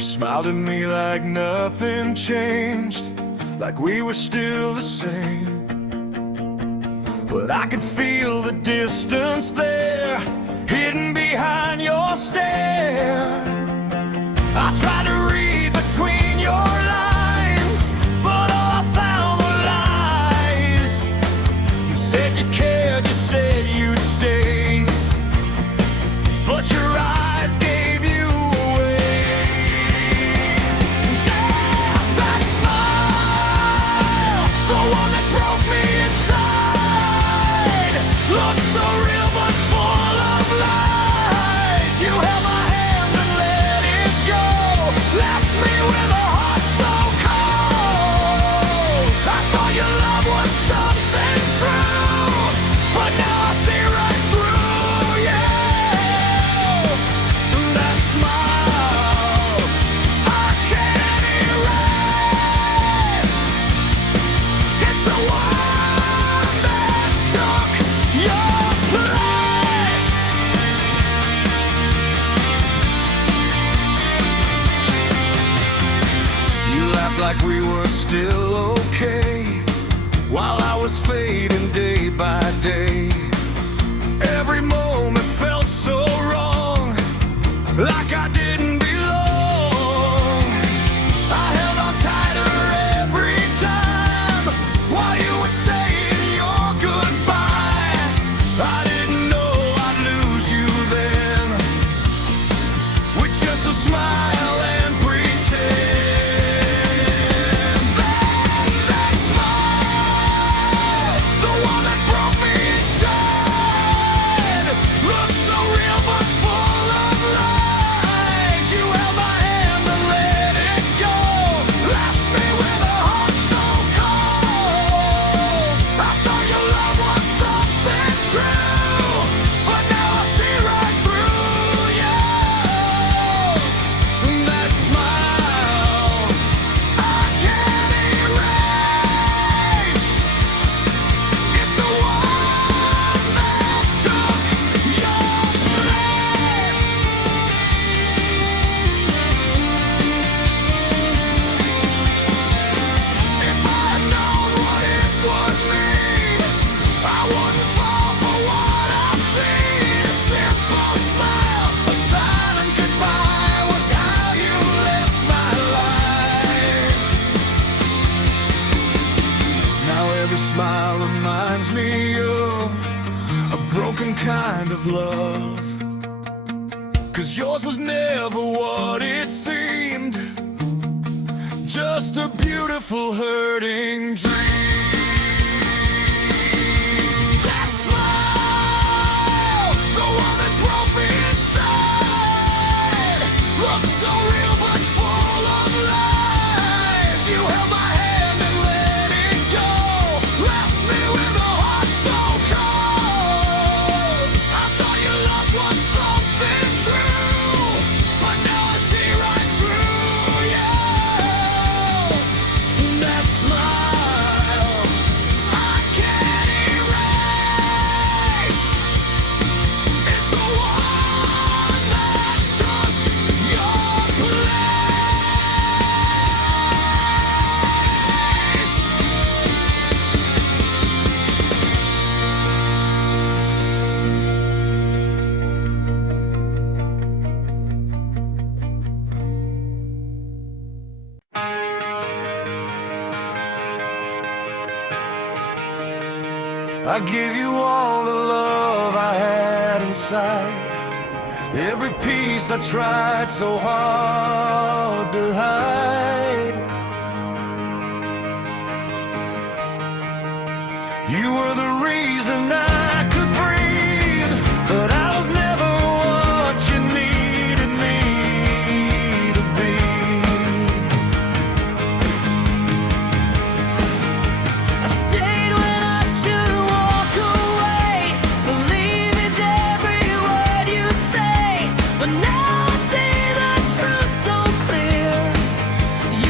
You smiled at me like nothing changed, like we were still the same. But I could feel the distance there, hidden behind your stare. I tried to read between your lines, but all I found were lies. You said you cared, you said you'd stay, but your eyes gave you away. That smile, the one that broke me inside, looked so real but full of lies. You held my hand and let it go, left me with a heart so cold. I thought your love was something true, but now I see right through you. That smile I can't erase. It's the one that took your place. You laughed like we were still okay, while I was fading day by day. Every moment felt so wrong, like I didn't belong. I held on tighter every time, while you were saying your goodbye. I didn't know I'd lose you then, with just a smile and pretend. That smile, the one that broke me inside, looked so real but full of lies. You held my hand and let it go, left me with a heart so cold. I thought your love was something true, but now I see right through you. That smile I can't erase. It's the one that took your place. If I had known what it would mean, I wouldn't fall for what I've seen. A simple smile, a silent goodbye, was how you lived my life. Now every smile reminds me of a broken kind of love, 'cause yours was never what it seemed, just a beautiful hurting dream. That smile, the one that broke me inside, looked so real but full of lies. You held my hand and let it go, left me with a heart so cold. I thought your love was something true, but now I see right through you. That smile I can't erase. It's the one that took your place. I give you all the love I had inside, every piece I tried so hard to hide. You were the reason I could breathe, but I was never what you needed me to be. I stayed when I should walk away, believed every word you'd say, but now I see the truth so clear. You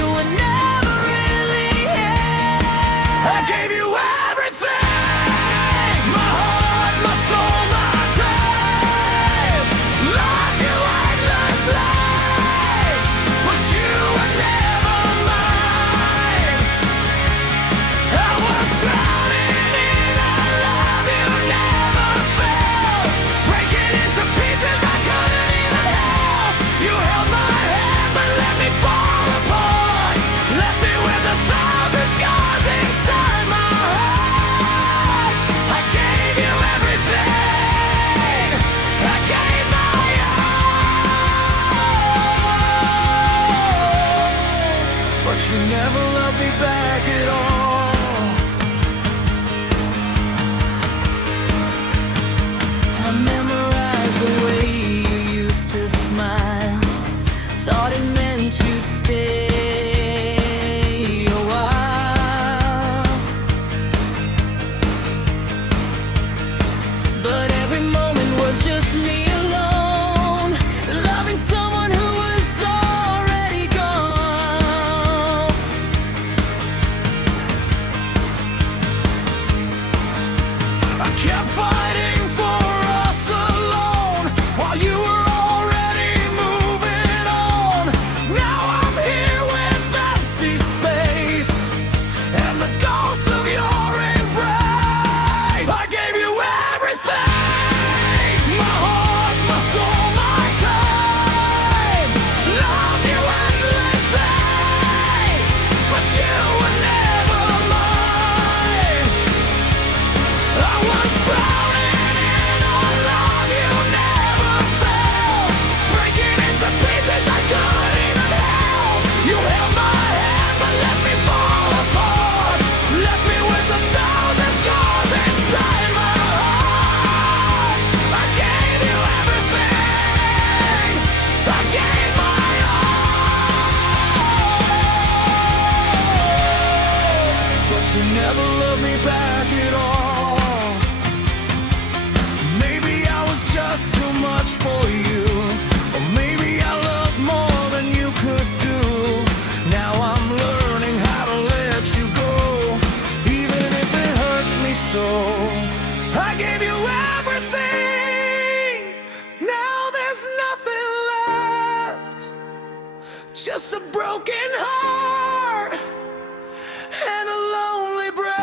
just a broken heart and a lonely breath.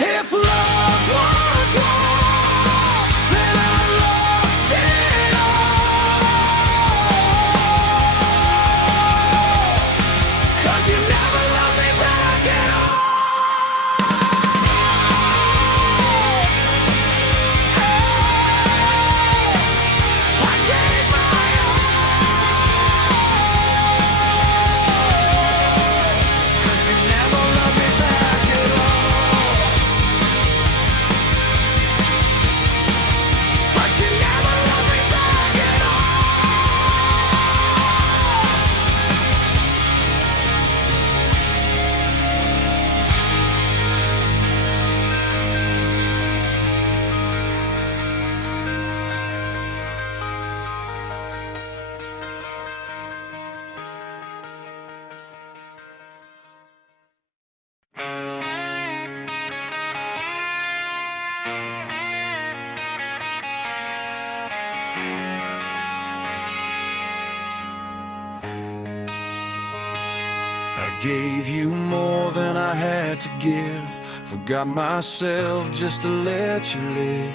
If love was wrong, then I lost it all. 'Cause you never loved me back at all. I gave my all, 'cause you never loved me back at all. But you never loved me back at all. I gave you more than I had to give. Forgot myself just to let you live.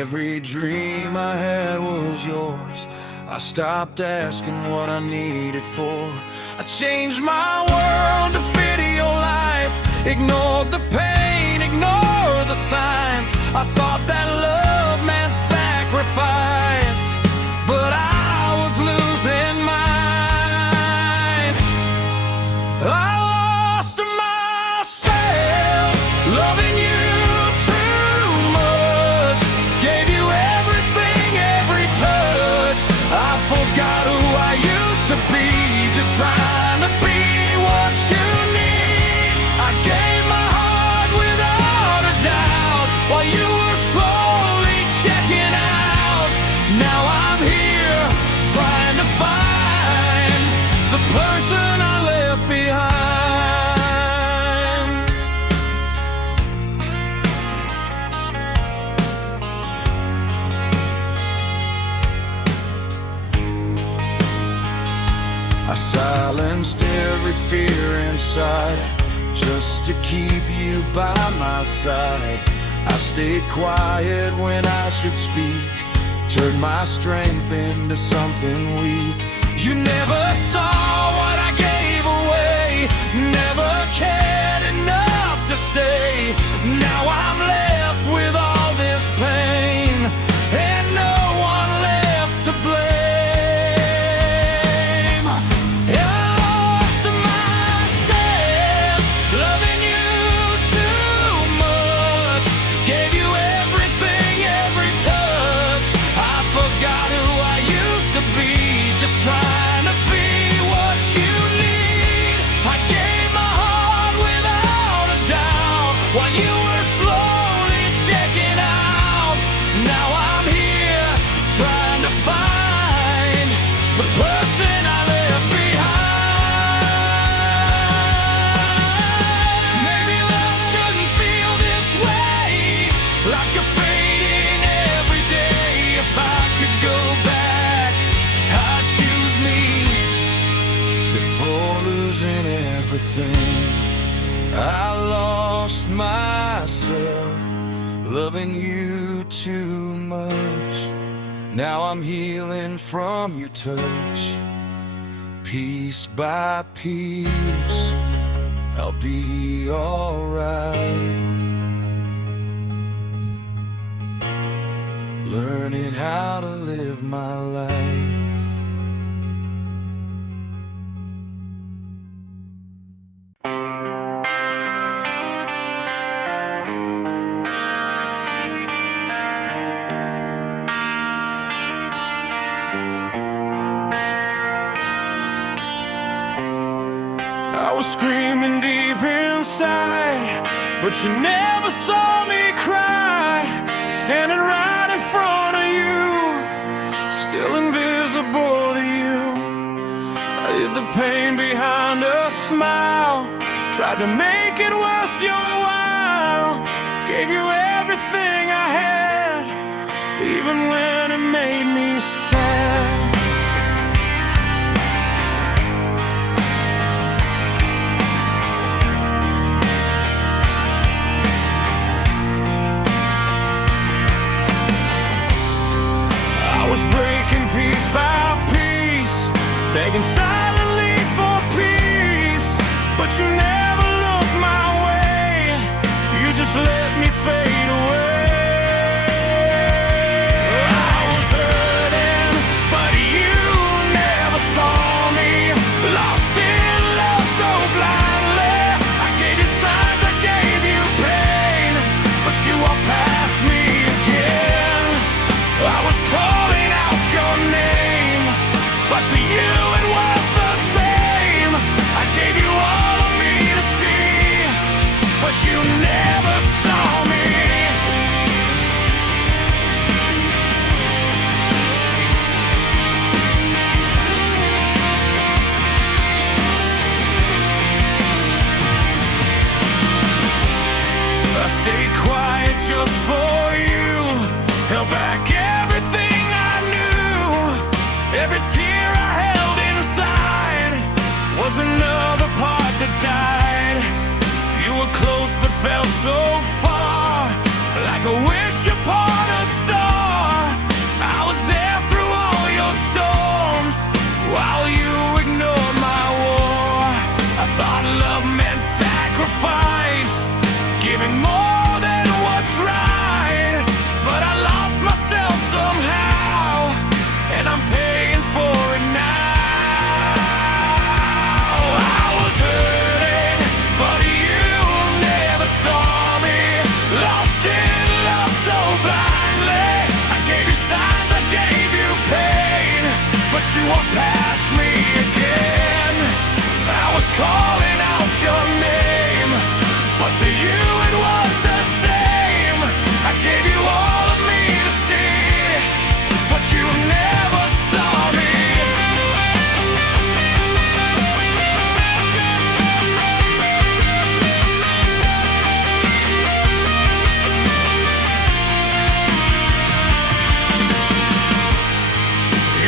Every dream I had was yours. I stopped asking what I needed for. I changed my world to fit your life. Ignored the pain, ignored the signs. I thought that love meant sacrifice, but I was losing mine. I lost myself, loving you too much. Gave you everything, every touch. I forgot who I used to be, just trying to be what you need. I gave my heart without a doubt, while you were slowly checking out. Now I'm here, trying to find the person I left behind. I silenced every fear inside, just to keep you by my side. I stayed quiet when I should speak, turned my strength into something weak. You never saw what I gave away, never cared enough to stay. Now I'm left with all this pain, and no one left to blame. I lost myself, loving you too much. Gave you everything, every touch. I forgot who I used to be, just trying to be what you need. I gave my heart without a doubt, while you were slowly checking out. Now I'm here, trying to find the person I left behind. Maybe love shouldn't feel this way, like you're fading every day. If I could go back, I'd choose me before losing everything. I lost myself, loving you too much. Now I'm healing from your touch. Piece by piece, I'll be alright. Learning how to live my life. I was screaming deep inside, but you never saw me cry. Standing right in front of you, still invisible to you. I hid the pain behind a smile, tried to make it worth your while. Gave you everything I had, even when it made me sad. you never looked my way. You just let me fade away. I was hurting, but you never saw me. Lost in love so blindly. I gave you signs, I gave you pain, but you walked past me again. I was calling out your name, but to you it was the same. I gave you all of me to see, but you never saw me. I stayed quiet just for you, held back everything I knew. Every tear I held inside was another part that died. You were close but felt so far, like a wish upon a star. I was there through all your storms, while you ignored my war. I thought love meant sacrifice, giving more than what's right, but I lost myself somehow, and I'm paying for it now. I was hurting, but you never saw me. Lost in love so blindly. I gave you signs, I gave you pain, but you walked past me again. I was calling out your name, but to you it was the same. I gave you all of me to see, but you never saw me.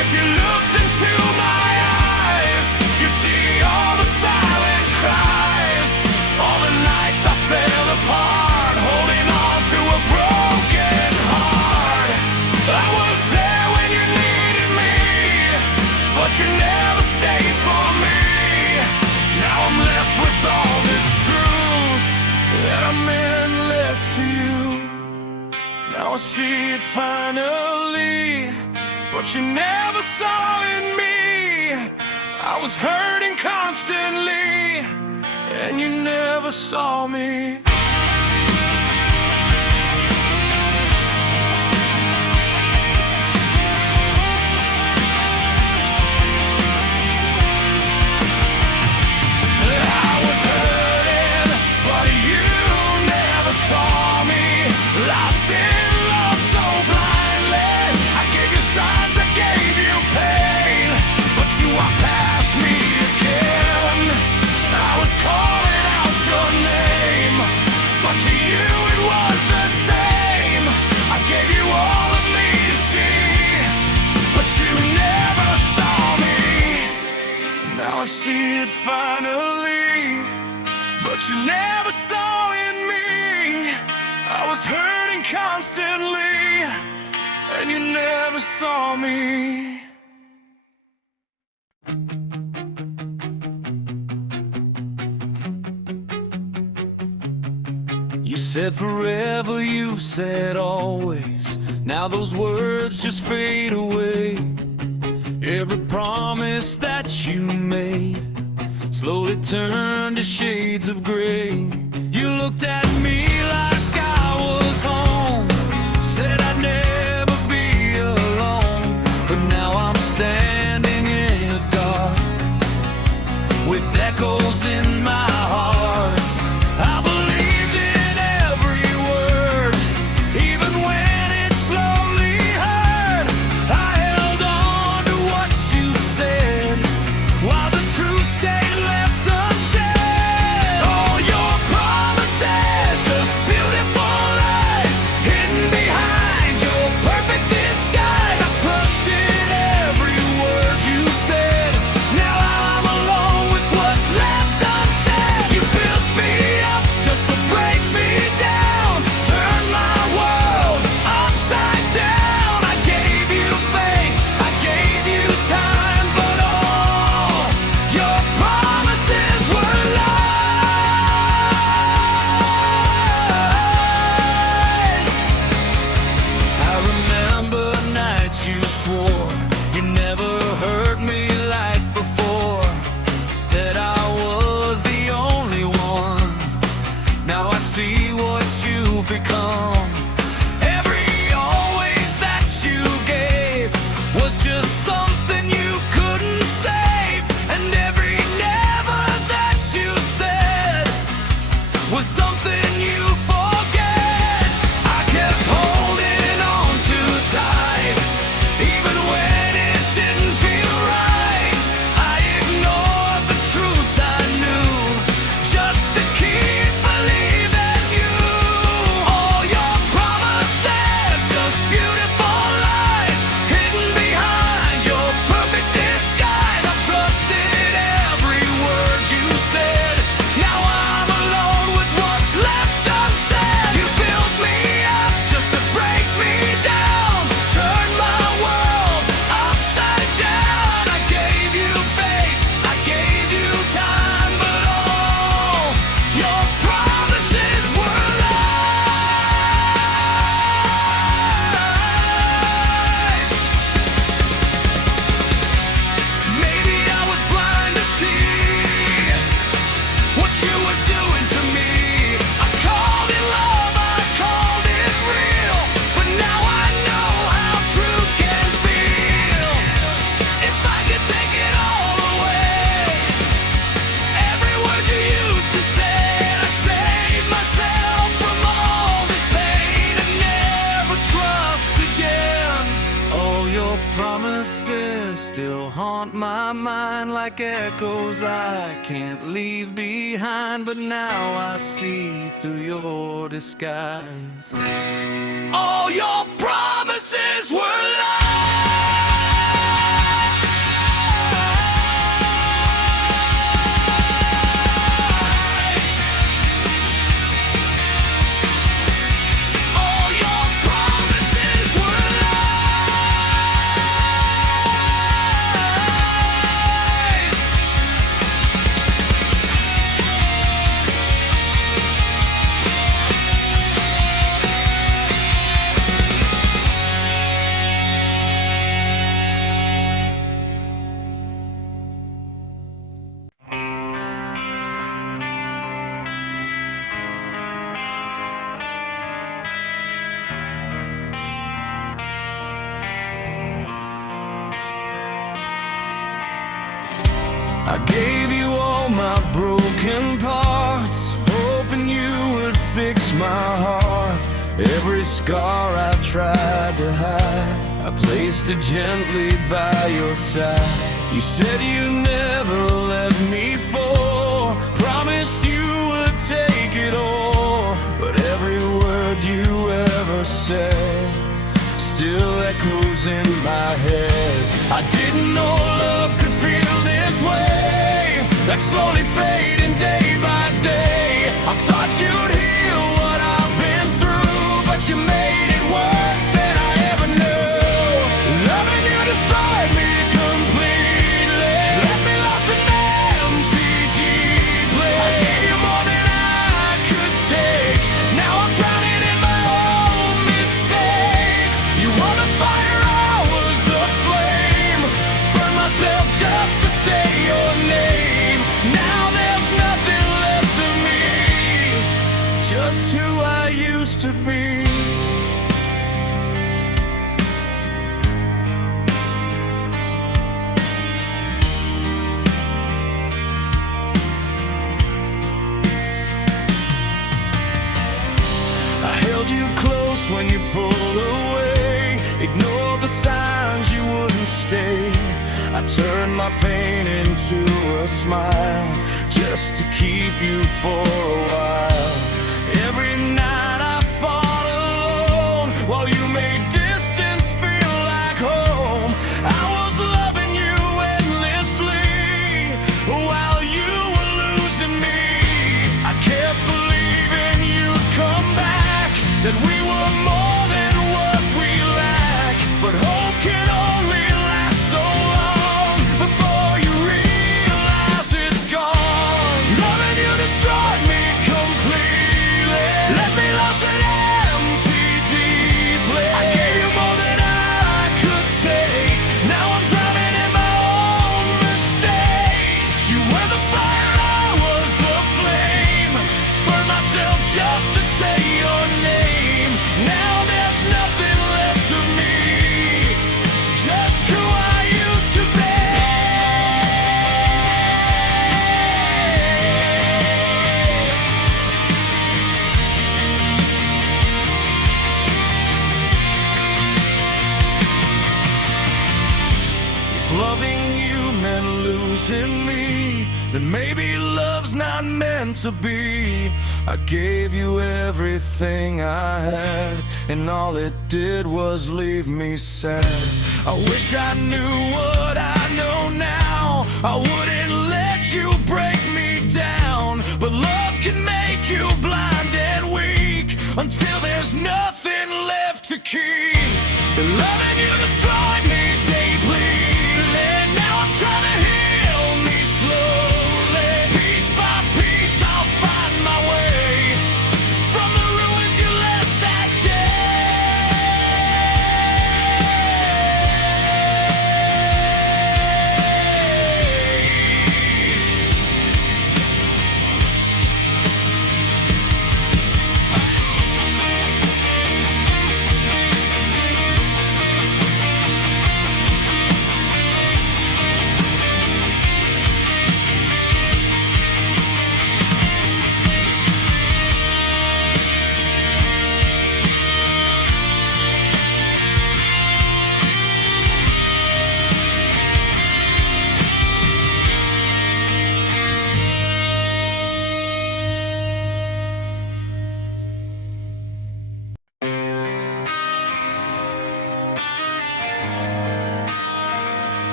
If you looked into my eyes, you'd see all the silent cries, all the nights I fell apart, holding on to a broken heart. I was there when you needed me, but you never stayed for me. Now I'm left with all this truth that I meant less to you. Now I see it finally, but you never saw in me. I was hurting constantly, and you never saw me. I was hurting, but you never saw me. Lost in love so blindly. I gave you signs, I gave you pain, but you walked past me again. I was calling out your name, but to you it was the same. I gave you all of me to see, but you never saw me. Now I see it finally, but you never saw in me. I was hurting constantly, and you never saw me. You said forever, you said always. Now those words just fade away. Every promise that you made slowly turned to shades of gray. You looked at me like I was home, said I'd never be alone, but now I'm standing in the dark with echoes in my heart. I believed in every word, even when it slowly hurt. I held on to what you said, while the truth stayed left unsaid. All your promises just built promises still haunt my mind like echoes I can't leave behind. But now I see through your disguise. All your promises were lies. All your promises were lies. I gave you all my broken parts, hoping you would fix my heart. Every scar I tried to hide, I placed it gently by your side. You said you never let me fall, promised you would take it all. But every word you ever said still echoes in my head. I didn't know love could feel this way, like slowly fading day by day. I thought you'd heal what I've been through, but you made it worse than I ever knew. Loving you destroyed me completely, left me lost and empty deeply. I gave you more than I could take, now I'm drowning in my own mistakes. You were the fire, I was the flame, burned myself just to say your name. Now there's nothing left of me, just who I used to be. I held you close when you pulled away, ignored the signs you wouldn't stay. I turned my pain into a smile, just to keep you for a while. Every night I fought alone, while you made distance feel like home. I was loving you endlessly, while you were losing me. I kept believing you'd come back, that we were more than what we lack. But hope can only last so long before you realize it's gone. Loving you destroyed me completely, left me lost and empty deeply. I gave you more than I could take, now I'm drowning in my own mistakes. You were the fire, I was the flame, burned myself just to say your name. Now there's nothing left of me, just who I used to be. If loving you meant losing me, then maybe love's not meant to be. I gave you everything I had, and all it did was leave me sad. I wish I knew what I know now, I wouldn't let you break me down. But love can make you blind and weak, until there's nothing left to keep. And loving you destroyed me deeply, and now I'm trying to heal me slowly. Piece by piece I'll find my way from the ruins you left that day.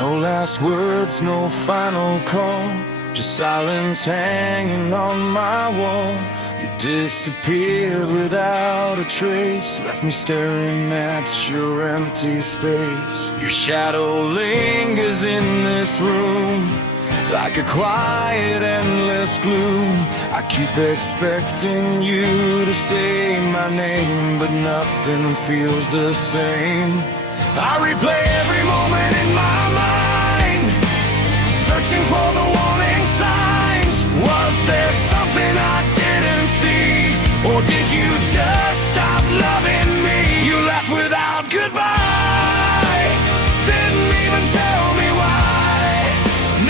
No last words, no final call, just silence hanging on my wall. You disappeared without a trace, left me staring at your empty space. Your shadow lingers in this room, like a quiet, endless gloom. I keep expecting you to say my name, but nothing feels the same. I replay every moment in my mind, searching for the warning signs. Was there something I didn't see, or did you just stop loving me? You left without goodbye, didn't even tell me why.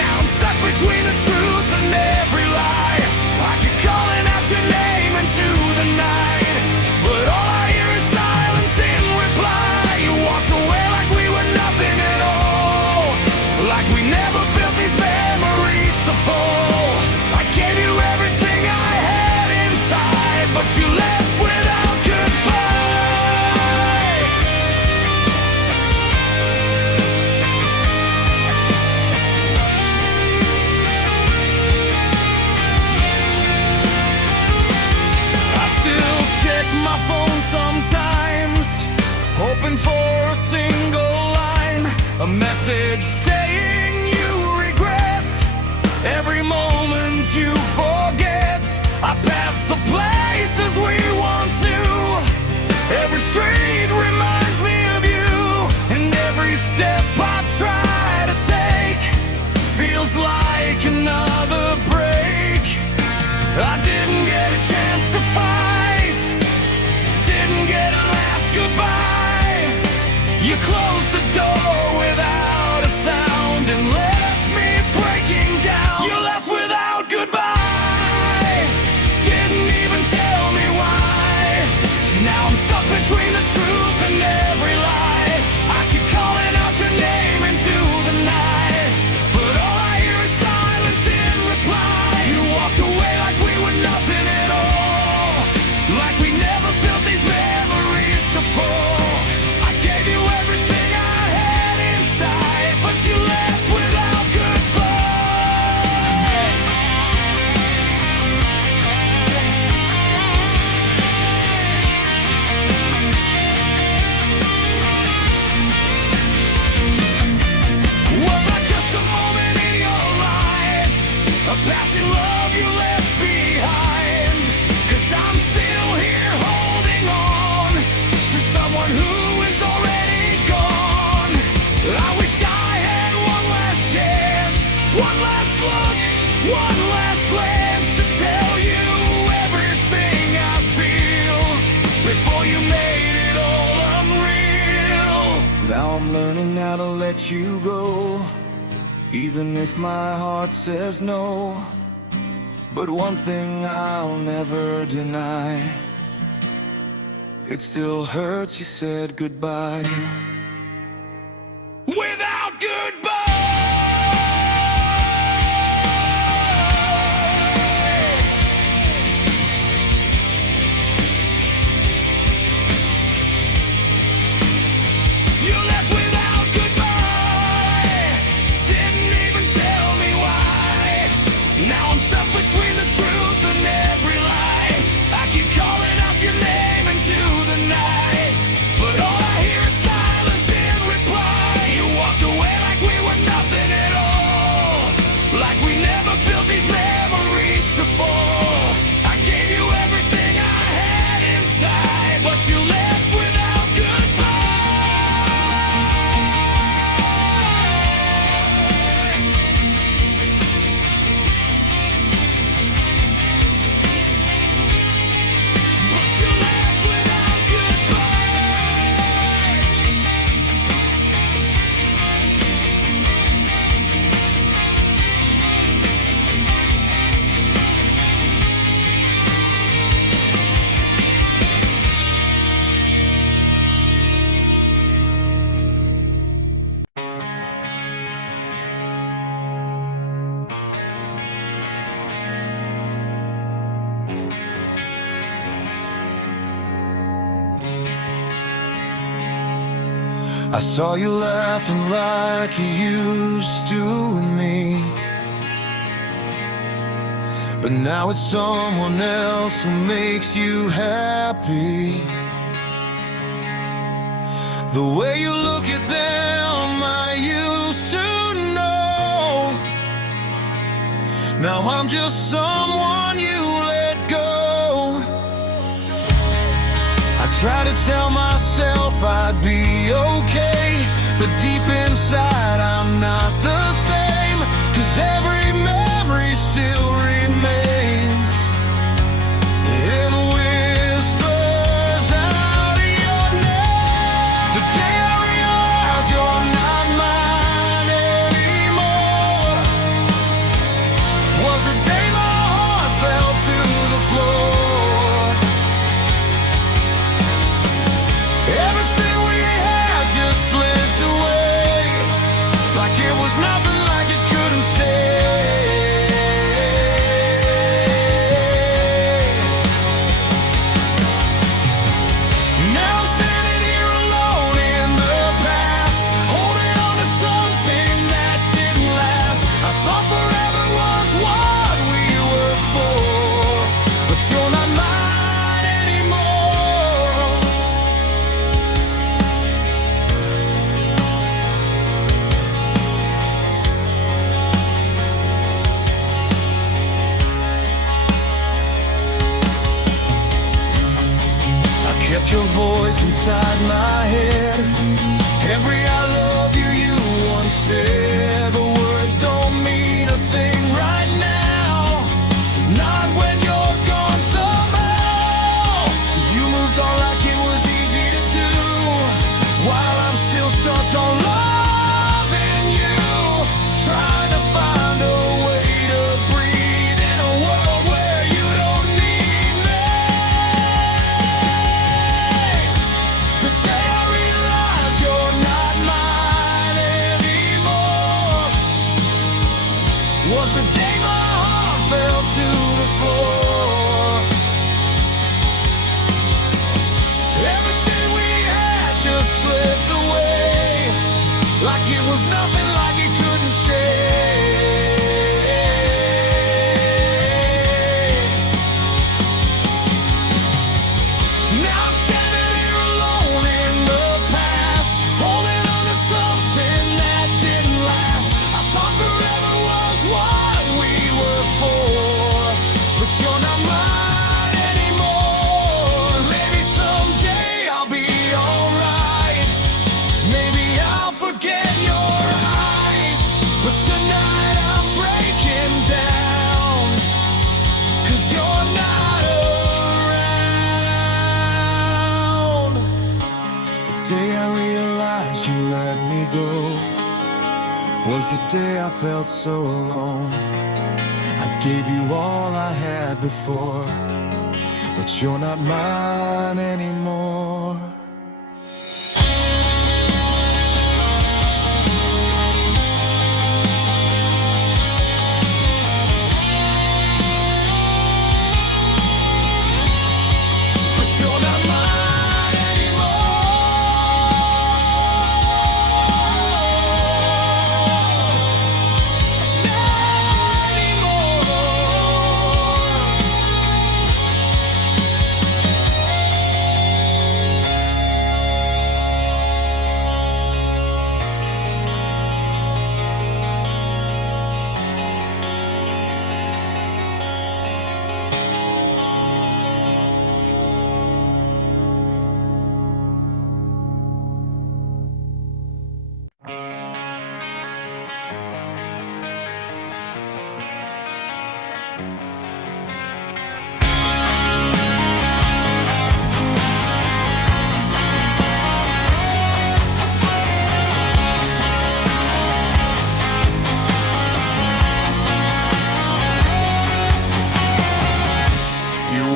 Now I'm stuck between the truth and every lie. I keep calling out your name into the night, but all I hear is silence in reply. You walked away like we were nothing at all, like we never built these memories to fall. I gave you everything I had inside, but you left without goodbye. I still check my phone sometimes, hoping for a single line, a message saying you regret every moment you forget. I pass the places we once knew, every street reminds me of you, and every step I try to take feels like another break. I didn't get a chance to fight, didn't get a last goodbye. You closed the door without a sound and left me breaking down. You left without goodbye, didn't even tell me why. Now I'm stuck between the truth and every lie. I keep calling out your name into the night, but all I hear is silence in reply. You walked away like we were nothing at all, like we never built these memories to fall. I gave you everything I had inside, but you left without goodbye. Was I just a moment in your life, a passing love you left behind? 'Cause I'm still here holding on to someone who is already gone. I wish I had one last chance, one last look, one last glance to tell you everything I feel before you made it all unreal. Now I'm learning how to let you go, even if my heart says no. But one thing I'll never deny, it still hurts you said goodbye without goodbye. You left without goodbye, didn't even tell me why. Now I'm stuck between the truth and every lie. I keep calling out your name into the night, but all I hear is silence. I saw you laughing like you used to with me, but now it's someone else who makes you happy. The way you look at them, I used to know. Now I'm just someone you let go. I try to tell myself I'd be okay, but deep inside I'm not the same. 'Cause every memory still remains in whispers out of your name. The day I realize you're not mine anymore was the day my heart fell to the floor. Everything we had just slipped away, like it was nothing, like it couldn't stay. Now I'm standing here alone in the past, holding on to something that didn't last. I thought forever was what we were for, but you're not mine anymore. I kept your voice inside my head, every I love you you once said, but words don't mean a thing right now, not when you're gone somehow. 'Cause you moved on like it was easy to do, while I'm still stuck on loving you, trying to find a way to breathe in a world where you don't need me. The day I realize you're not mine anymore was the day my heart fell to the floor. Everything we had just slipped away, like it was nothing, like it couldn't stay. Now I'm standing here alone in the past, holding on to something that didn't last. I thought forever was what we were for, but you're not mine anymore. Maybe someday I'll be alright, maybe I'll forget your eyes, but tonight I'm breaking down, 'cause you're not around. The day I realized you let me go was the day I felt so alone. I gave you all I had before, but you're not mine anymore. But you're not mine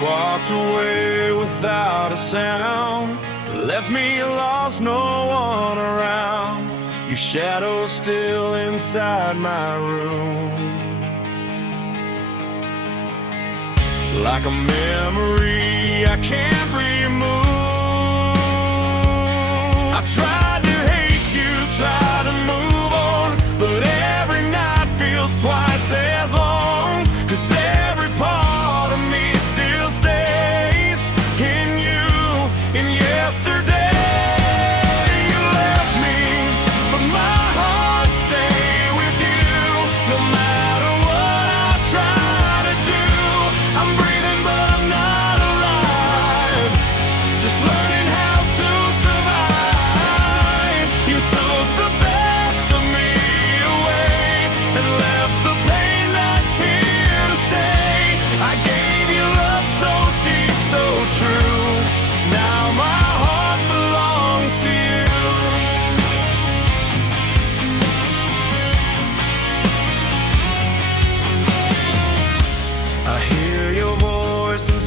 walked away without a sound, left me lost, no one around. Your shadow still inside my room, like a memory I can't remove. I tried to hate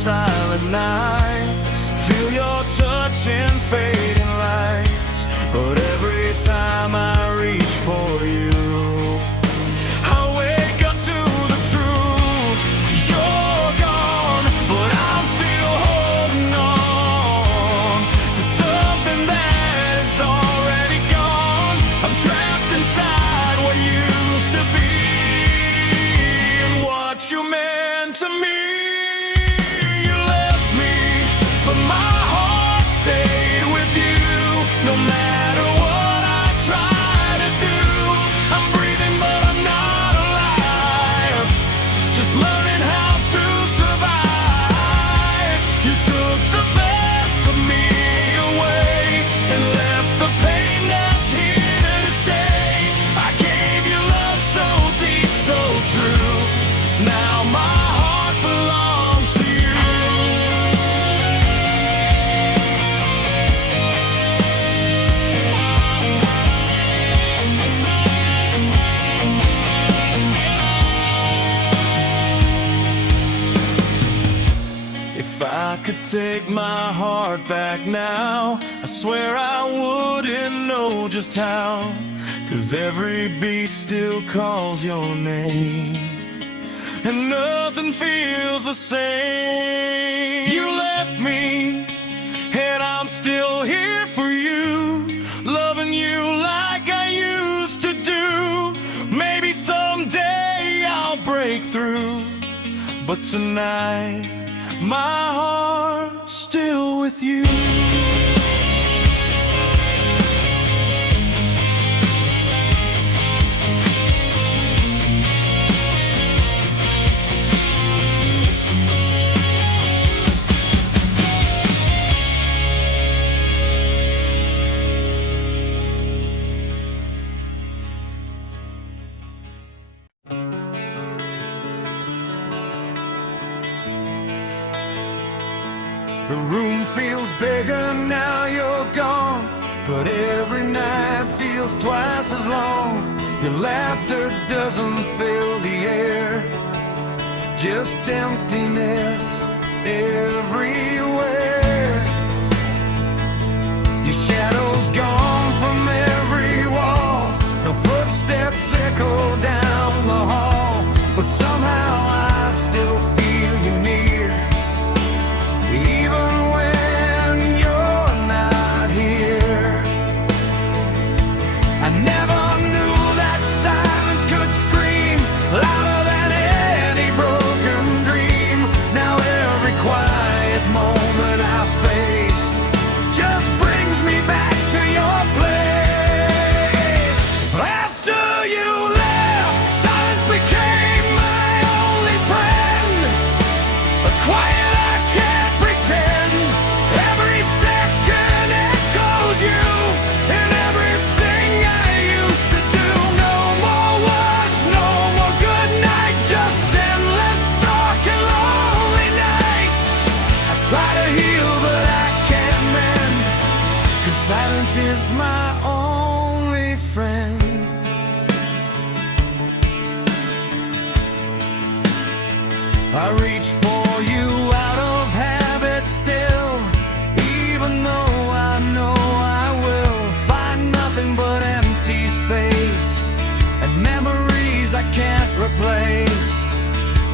silent nights, feel your touch in fading lights. But every time I reach for you, I wake up to the truth. You're gone, but I'm still holding on to something that is already gone. I'm trapped inside what used to be and what you meant to me. You left me, but my heart stayed with you. No matter what I try to do, I'm breathing but I'm not alive, just learning how to survive. You took the best of me away and left the pain that's here to stay. I gave you love so deep, so true. Now my heart belongs to you. If I could take my heart back now, I swear I wouldn't know just how. 'Cause every beat still calls your name, and nothing feels the same. You left me, and I'm still here for you, loving you like I used to do. Maybe someday I'll break through, but tonight my heart's still with you. The room feels bigger now you're gone, but every night feels twice as long. Your laughter doesn't fill the air, just emptiness everywhere. Your shadow's gone from every wall, no footsteps echo down the hall, but somehow I still feel you near. Even when you're not here, I never knew that silence could scream louder than any broken dream. Now every quiet moment I face just brings me back to your place. After you left, silence became my only friend, a quiet I can't pretend. Every second echoes you in everything I used to do. No more words, no more good night, just endless talk and lonely nights. I try to heal but I can't mend, 'cause silence is my only friend. I reach for you out of habit still, even though I know I will find nothing but empty space and memories I can't replace.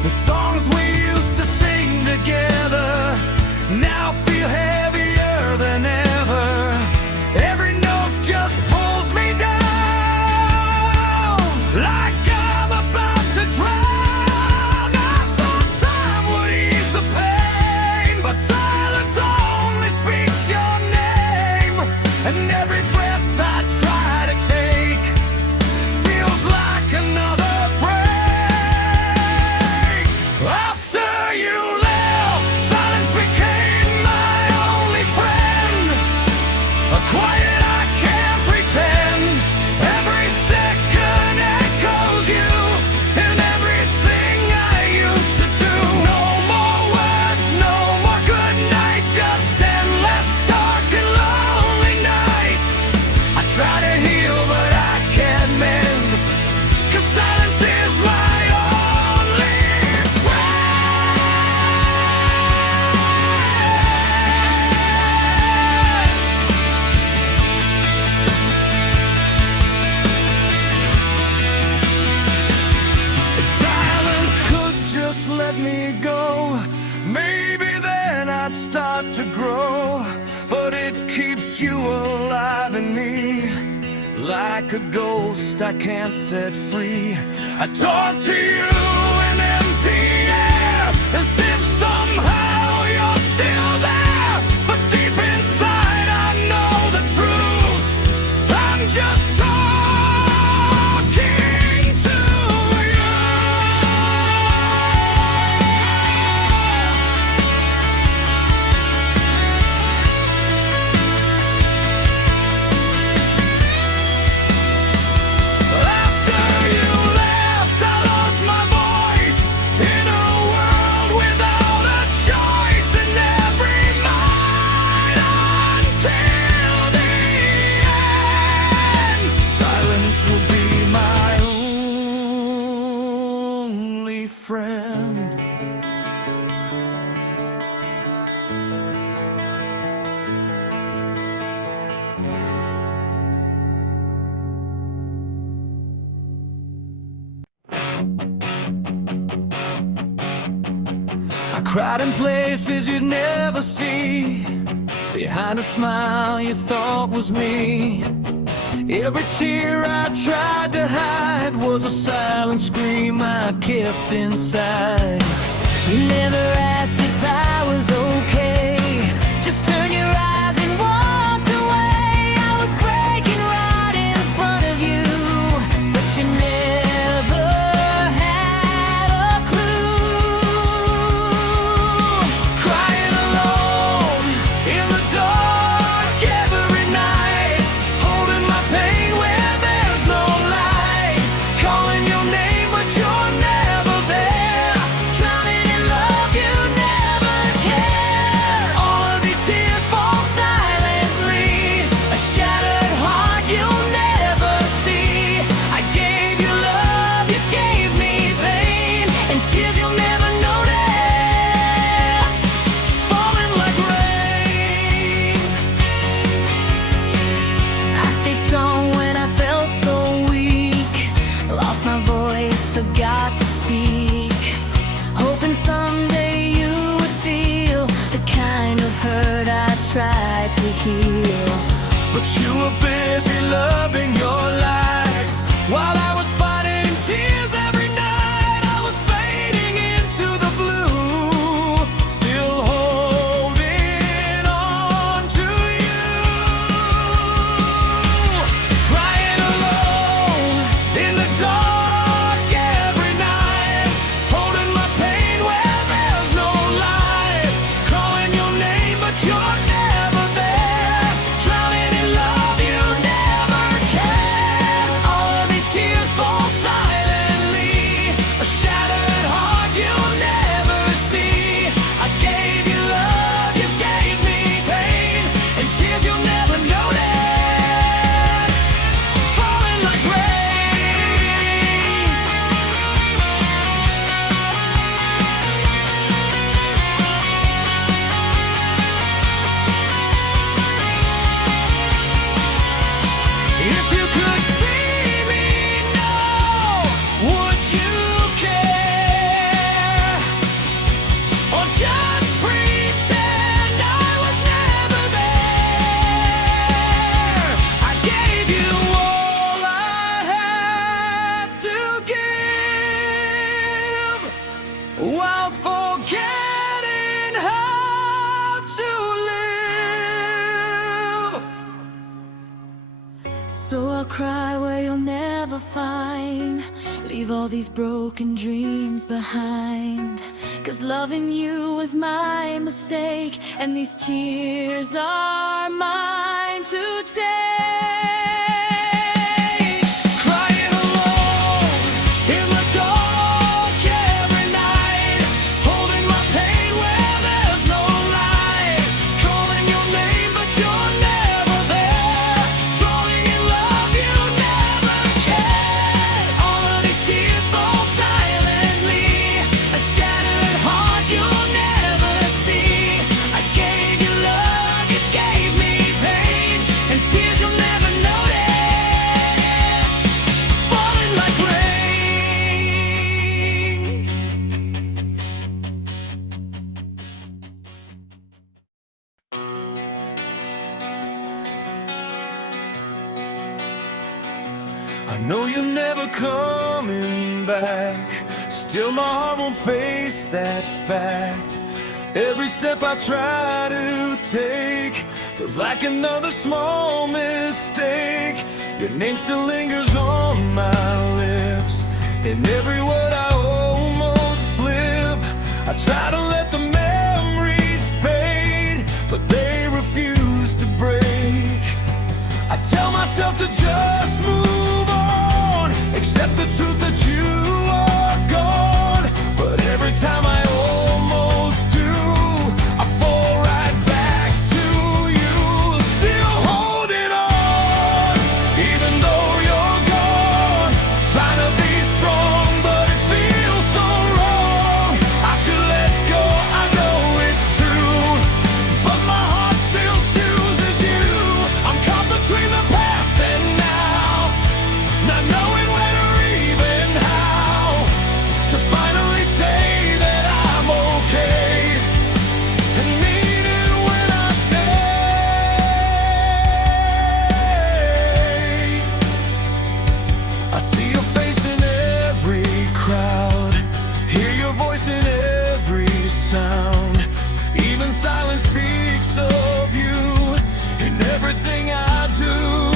The songs we used to sing together now feel heavier than ever. Every note just pulls me down, like I'm about to drown. I thought time would ease the pain, me go. Maybe then I'd start to grow, but it keeps you alive in me. Like a ghost I can't set free, I talk to you in empty air, as if somehow you're still there. But deep inside I know the truth, I'm just talking to you. After you left, I lost my voice in a world without a choice, and every night until the end, silence will be my only friend. I cried in places you'd never see, behind a smile you thought was me. Every tear I tried to hide was a silent scream I kept inside. You never asked if I was okay, just turned your eyes and walked away. I was breaking right in front of you, but you never had a clue. Crying alone in the dark every night, holding my pain where there's no light, calling your name but you're never there, Drowning in love, you never cared. all of these tears fall silently, A shattered heart you'll never see. I gave you love, You gave me pain and tears you'll never notice, falling like rain. I stayed strong when I felt so weak, lost my voice, forgot to speak, hoping someday you would feel the kind of hurt I tried to heal. But you were busy loving your life while I was fighting tears every night. I was fading into the blue, still holding on to you. Crying alone in the dark every night, holding my pain where there's no light, calling your name but you're never there, drowning in love you never cared. All of these tears fall Silently, a shattered heart you'll never see. I gave you love, you gave me pain, and tears you'll never notice, falling like rain. If you could see me now, would you care? Or just pretend I was never there? I gave you all I had to give, while forgetting how to live. So I'll cry where you'll never find, leave all these broken dreams behind. 'Cause loving you was my mistake, and these tears are mine to take. Crying alone in the dark every night, holding my pain where there's no light, calling your name but you're never there, drowning in love you never cared. All of these tears fall silently, a shattered heart you'll never see. I gave you love, you gave me pain, and tears you'll never know. I know you're never coming back. Still my heart won't face that fact. Every step I try to take feels like another small mistake. Your name still lingers on my lips. In every word I almost slip. I try to let the memories fade, but they refuse to break. I tell myself to just move on, accept the truth that you are gone. But every time I almost do, I fall right back to you. Still holding on, even though you're gone. Trying to be strong, but it feels so wrong. I should let go, I know it's true, but my heart still chooses you. I'm caught between the past and now, not knowing where or even how to finally say that I'm okay, and mean it when I say. I see your face in every crowd, hear your voice in every sound. Even silence speaks of you in everything I do.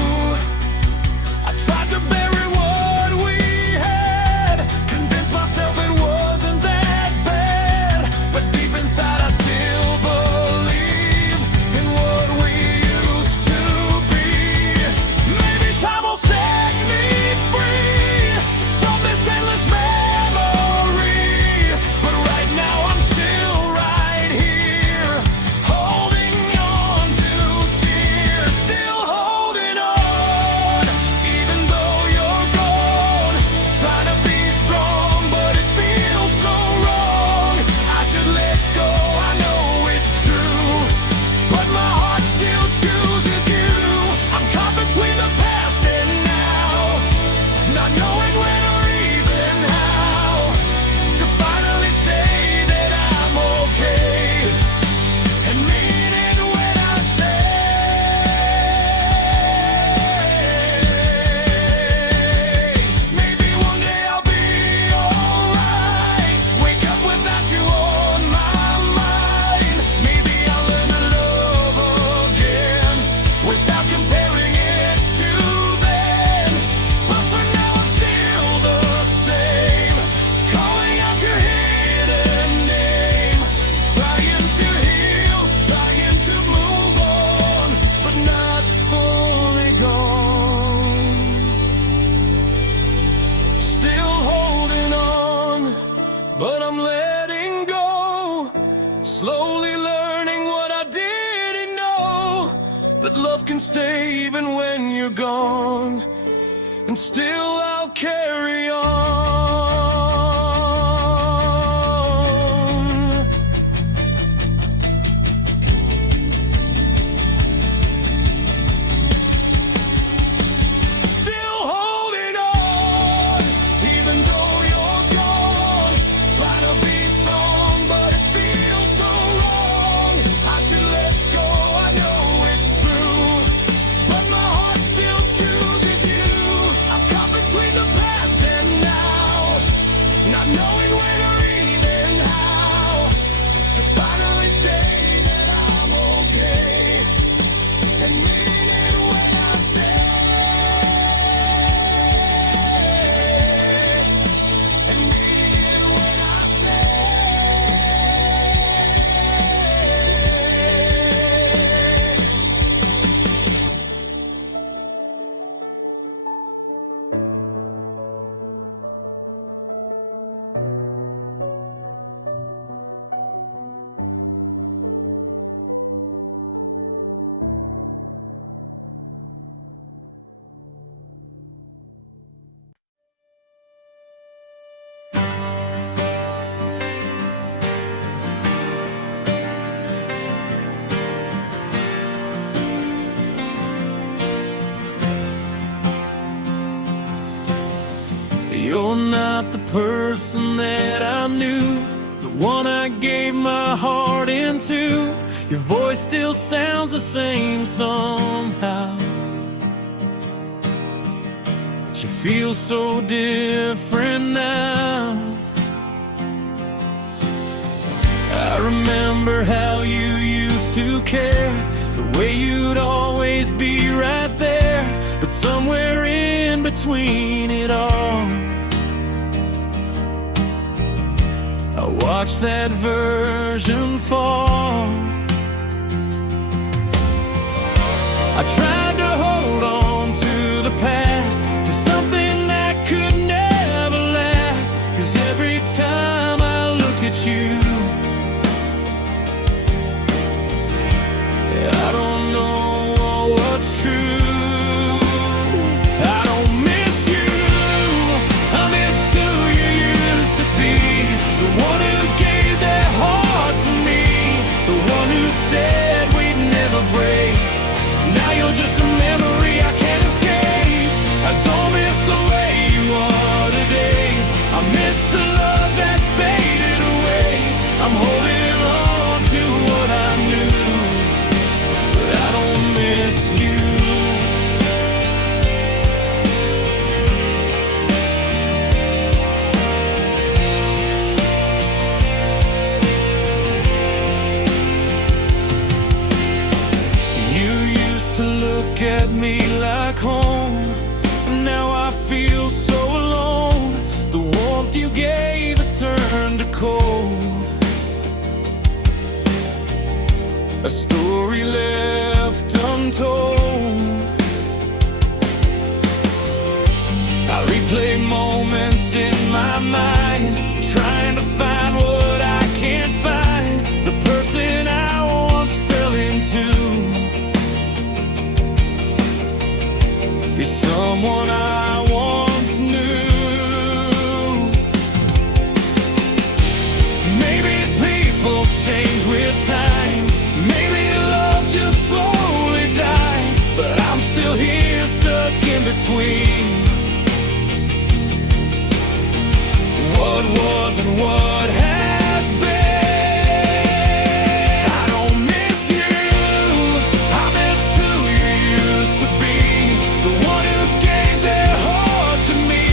I tried to bury what we had, convince myself it wasn't that bad, but deep inside I still believe in what we used to be. Maybe time will set me free from this endless memory, but right now I'm still right here, holding on to tears. Still holding on, even though you're gone. Trying to be strong, but it feels so wrong. I should let go, I know it's true, but my heart still chooses you. I'm caught between the past and now, not knowing when or even how to finally say that I'm okay, and mean it when I say. Maybe one day I'll be alright, wake up without you on my mind. Maybe I'll learn to love again without comparing it to then. But for now I'm still the same, calling out your hidden name, trying to heal, trying to move on, but not fully gone. Still holding on, but I'm letting go. Slowly learning what I didn't know, that love can stay even when you're gone, and still I'll carry on. Still holding on, even though you're gone. Trying to be strong, but it feels so wrong. I should let go, I know it's true, but my heart still chooses you. I'm caught between the past and now, not knowing when or even how to finally say that I'm okay, and mean it when I say, and mean it when I say. You're not the person that I knew, the one I gave my heart into. Your voice still sounds the same somehow, but your feels so different now. I remember how you used to care, the way you'd always be right there. But somewhere in between it all, I watched that version fall. I tried to hold on to the past, to something that could never last. 'Cause every time I look at you, I don't know what's true. I don't miss you, I miss who you used to be. The one who gave their heart to me, the one who said we'd never break. Now you're just a memory I can't escape. I don't miss the way you are today. I miss the love that faded away. I'm holding on to what I knew, but I don't miss you. Look at me like home, and now I feel so alone. The warmth you gave has turned to cold, a story left untold. I replay moments in my mind, trying to find what I can't find. The person I once fell into is someone I once knew. Maybe people change with time, maybe love just slowly dies, but I'm still here, stuck in between what was and what has been. I don't miss you, I miss who you used to be. The one who gave their heart to me,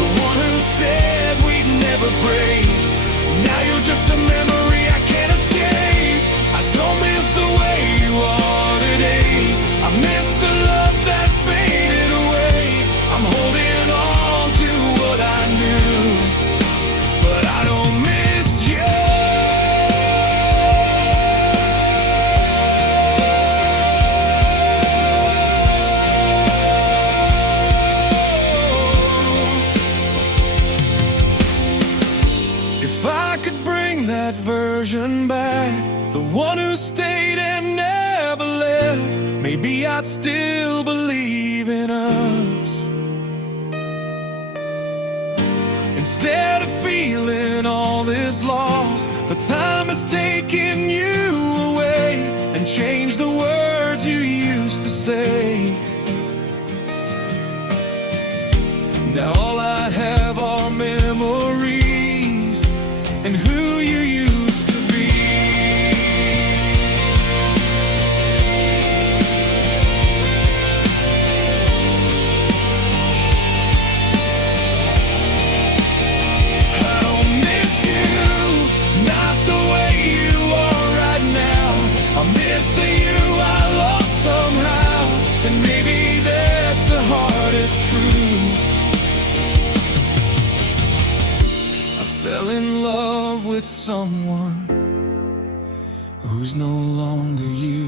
the one who said we'd never break. Now you're just a memory I can't escape. I don't miss the way you are today. I miss the love that faded away. I'm holding on to what I knew, but I don't miss you. If I could bring that version back, the one who stayed and never left, maybe I'd still believe in us. Instead of feeling all this loss, the time has taken you away and changed the words you used to say. Now all I have are memories and who you used to be. I don't miss you, not the way you are right now. I miss the you I lost somehow, and maybe that's the hardest truth. Fell in love with someone who's no longer you.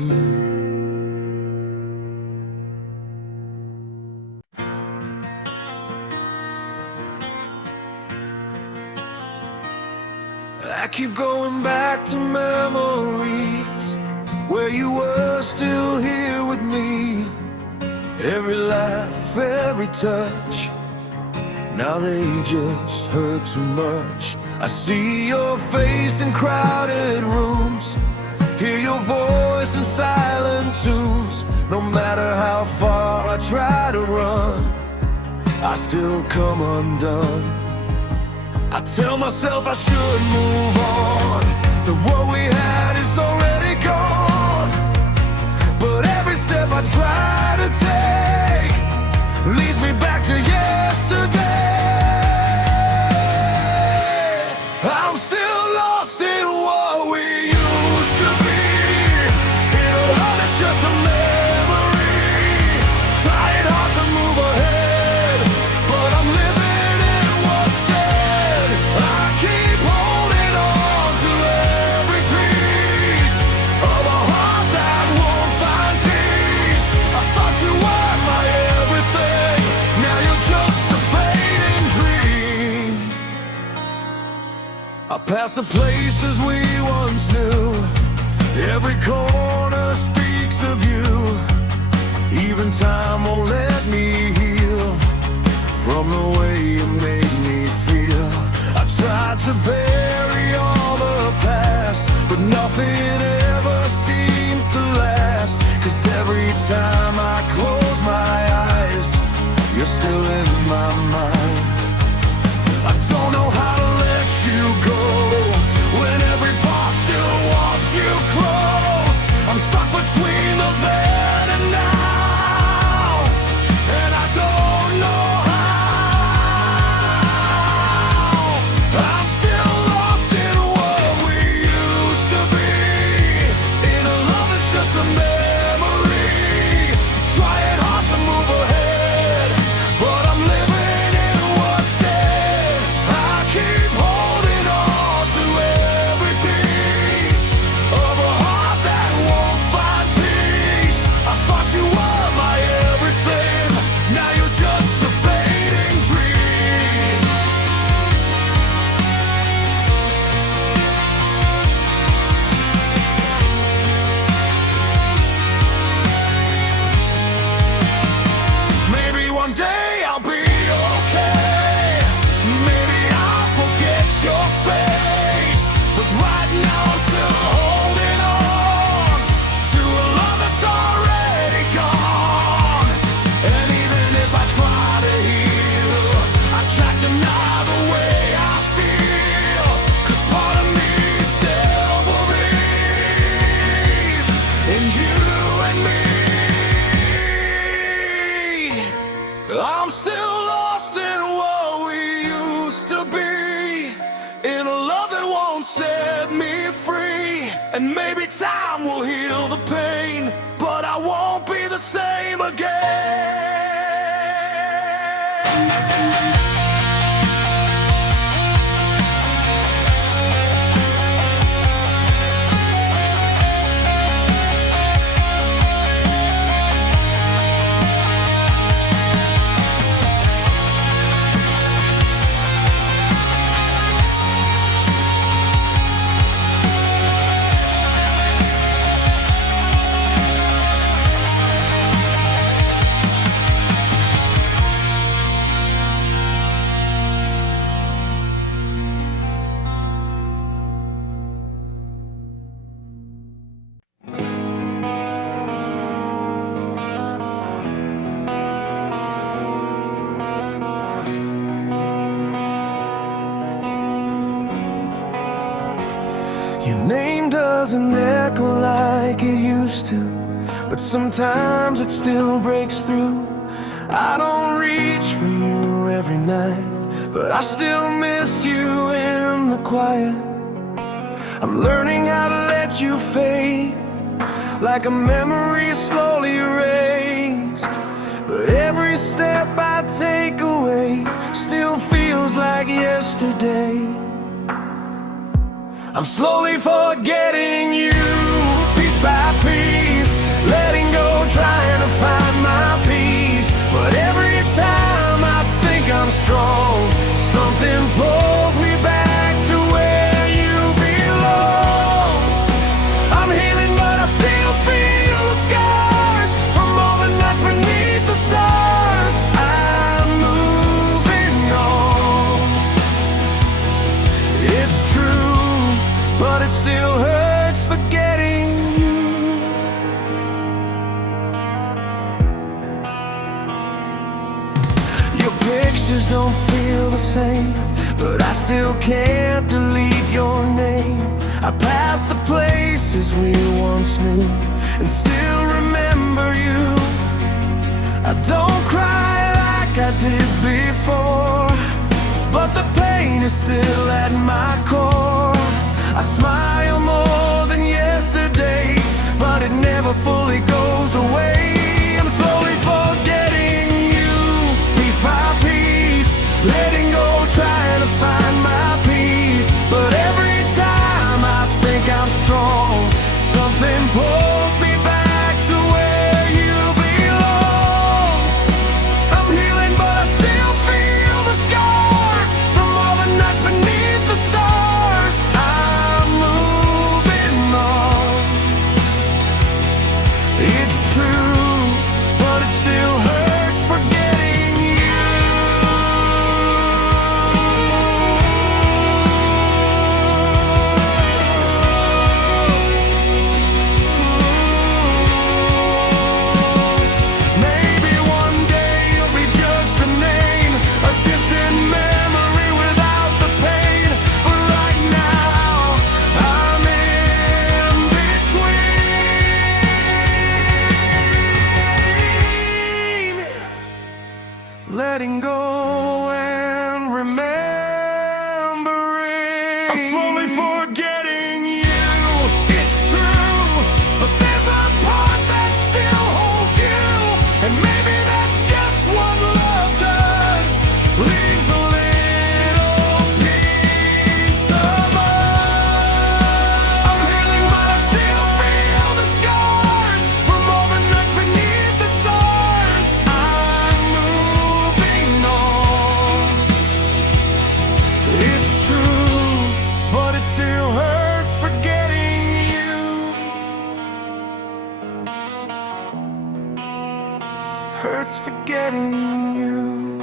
I keep going back to memories where you were still here with me. Every laugh, every touch, now they just hurt too much. I see your face in crowded rooms, hear your voice in silent tunes. No matter how far I try to run, I still come undone. I tell myself I should move on, that what we had is already gone. But every step I try to take leads me back to yesterday. past the places we once knew. Every corner speaks of you. Even time won't let me heal from the way you made me feel. I tried to bury all the past, but nothing ever seems to last. 'Cause every time I close my eyes, you're still in my mind. I don't know how to let you go when every part still wants you close. I'm stuck between the then and now, and I don't know how. I'm still lost in what we used to be, in a love that's just a memory. Trying hard to move ahead, but I'm living in what's dead. I keep holding on to every piece of a heart that won't find peace. I thought you were my everything, now you're just a fading dream. Maybe one day I'll be okay. Maybe I'll forget your face. But right now I'm still holding on to a love that's already gone. And even if I try to heal, I try to deny the way I feel. 'Cause part of me still believes in you and me. I'm still lost in what we used to be, in a love that won't set me free. And maybe time will heal the pain, but I won't be the same again. Your name doesn't echo like it used to, but sometimes it still breaks through. I don't reach for you every night, but I still miss you in the quiet. I'm learning how to let you fade, like a memory slowly erased. But every step I take away still feels like yesterday. I'm slowly forgetting you, piece by piece, letting go, trying to find my peace. But every time I think I'm strong, something pulls me back to where you belong. I'm healing, but I still feel the scars from all the nights beneath the stars. I'm moving on, it's true, but it still hurts forgetting you. Your pictures don't feel the same, but I still can't delete your name. I pass the places we once knew and still remember you. I don't cry like I did before, but the pain is still at my core. I smile more than yesterday, but it never fully goes away. I'm slowly forgetting you, piece by piece, letting go, trying to find my peace. But every time I think I'm strong, something pulls me back to where you belong. I'm healing, but I still feel the scars from all the nights beneath the stars. hurts forgetting you.